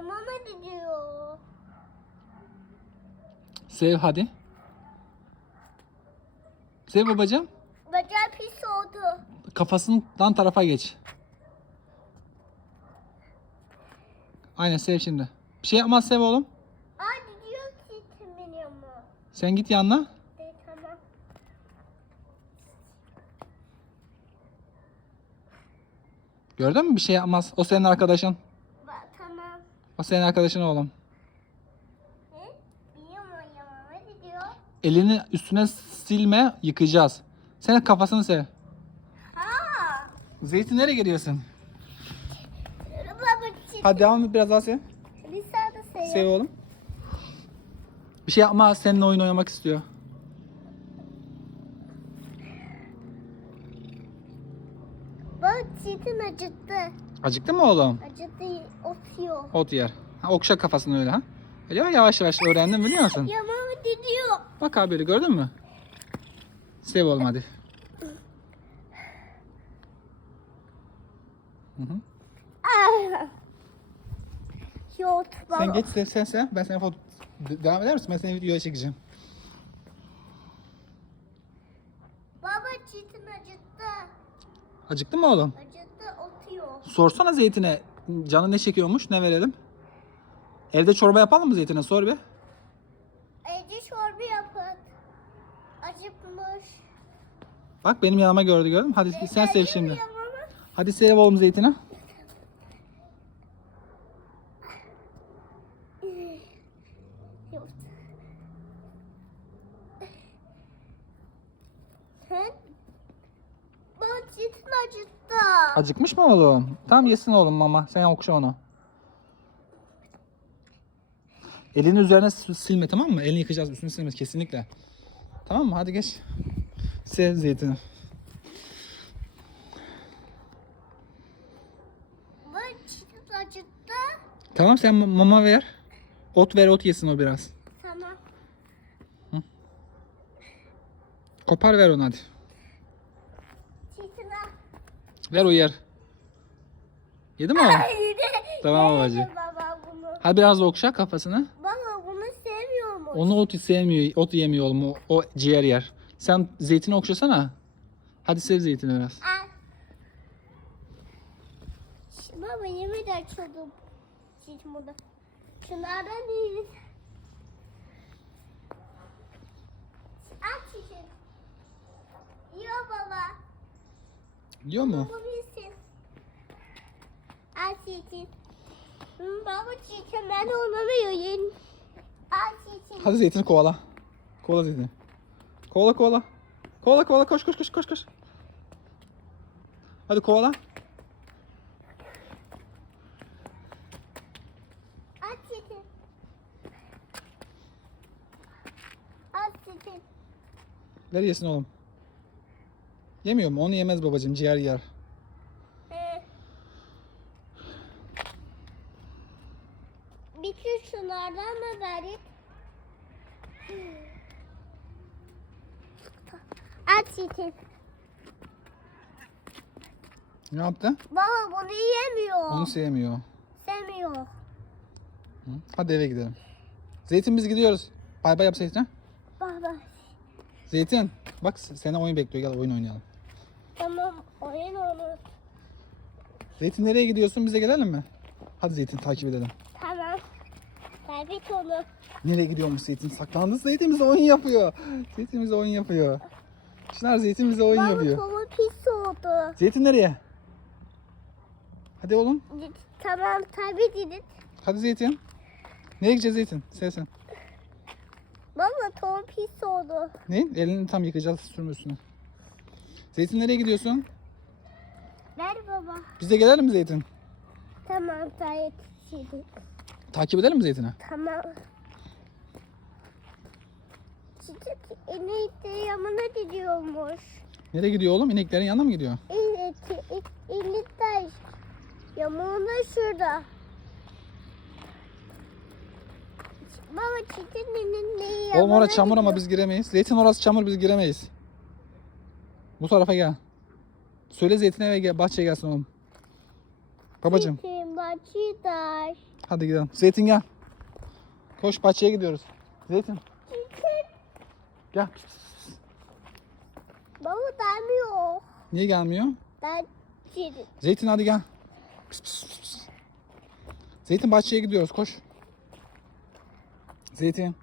Yamama gidiyor. Sev hadi. Sev babacığım. Bacağım pis oldu. Kafasından tarafa geç. Aynen sev şimdi. Bir şey yapmaz sev oğlum. Aa gidiyor sistemin yama. Sen git yanına. Tamam. Gördün mü bir şey yapmaz. O senin arkadaşın. O senin arkadaşın oğlum. Elini üstüne silme yıkayacağız. Senin kafasını sev. Zeytin nereye çift. Hadi devam et biraz daha sev. Sev oğlum. Bir şey yapma seninle oyun oynamak istiyor. Bak çitin acıttı. Acıktın mı oğlum? Acıttı otuyor. Ot yer. Ha, okşa kafasını öyle ha. Öyle yavaş yavaş öğrendin biliyor musun? Yamama gidiyor. Bak abi öyle gördün mü? Sev oğlum hadi. Hı hı. Ah. Baba. Sen geç sev sen sev. Ben sana foto... De- devam eder misin? Ben seni videoya çekeceğim. Baba çitin acıttı. Acıktın mı oğlum? Otuyor. Sorsana zeytine. Canı ne çekiyormuş? Ne verelim? Evde çorba yapalım mı zeytine? Sor bir. Ece çorba yapın. Acıkmış. Bak benim yanıma gördü gördün mü? Hadi sen sev şimdi. Hadi sev oğlum zeytini. Yok. Sen? Baba acıttı. Acıkmış mı oğlum? Tamam yesin oğlum mama. Sen okşa onu. Elini üzerine silme tamam mı? Elini yıkayacağız üstünü silme kesinlikle. Tamam mı? Hadi geç. Sev zeytini. Acıttı. Tamam sen ma- mama ver. Ot ver ot yesin o biraz. Tamam. Kopar ver onu hadi. Ver o yer. Yedi mi o? Tamam babacığım. Baba bunu. Hadi biraz okşa kafasını. Baba bunu sevmiyormuş. Onu ot sevmiyor. Ot yemiyor oğlum. O, o ciğer yer. Sen zeytini okşasana. Hadi sev zeytini biraz. Ş- Baba yemeği de açıyordum. Çitin burada. Şunlardan değil. Aç çitin. Yiyor baba. Yiyor mu? Baba bilsin. Al. Hı, Baba çitin ben oynamıyorum. Al çitin. Hadi zeytini kovala. Kovala zeytini. Kovala kovala. Kovala kovala koş koş koş koş koş. Hadi kovala. Al çitin. Ver yesin oğlum. Yemiyor mu? Onu yemez babacığım. Ciğer yer. Ee, Bitir şunlardan da verin. Aç çitin. Ne yaptı? Baba bunu yemiyor. Onu sevmiyor. Sevmiyor. Hı? Hadi eve gidelim. Zeytin biz gidiyoruz. Bay bay yap Zeytin. Baba Zeytin. Bak seni oyun bekliyor. Gel oyun oynayalım. tamam oyun onu. Zeytin nereye gidiyorsun? Bize gelelim mi? Hadi Zeytin takip edelim. Tamam. Kaybet onu. Nereye gidiyormuş Zeytin? Saklandı. Zeytin bize oyun yapıyor. Zeytin bize oyun yapıyor. Çınar Zeytin bize oyun Baba yapıyor. kolu pis oldu. Zeytin nereye? Hadi oğlum. Tamam tabii dedim. Hadi Zeytin. Nereye gideceğiz Zeytin? Sevsen. Baba kolu pis oldu. Ne? Elini tam yıkayacağız sürme üstüne. Zeytin nereye gidiyorsun? Ver baba. Biz de gelelim mi Zeytin? Tamam gayet dedim. Takip edelim mi Zeytin'i? Tamam. Çiçek inek de yanına gidiyormuş. Nereye gidiyor oğlum? İneklerin yanına mı gidiyor? İnek, inek de yanına şurada. Baba çiçeğinin neyi yanına Oğlum orası çamur ama biz giremeyiz. Zeytin orası çamur biz giremeyiz. Bu tarafa gel. Söyle Zeytin eve gel, bahçeye gelsin oğlum. Babacım. Çiçeğin bahçeyi dar. Hadi gidelim. Zeytin gel. Koş bahçeye gidiyoruz. Zeytin. Gel. Baba demiyor. Niye gelmiyor? Ben. Zeytin hadi gel. Pis, pis, pis. Zeytin bahçeye gidiyoruz koş. Zeytin.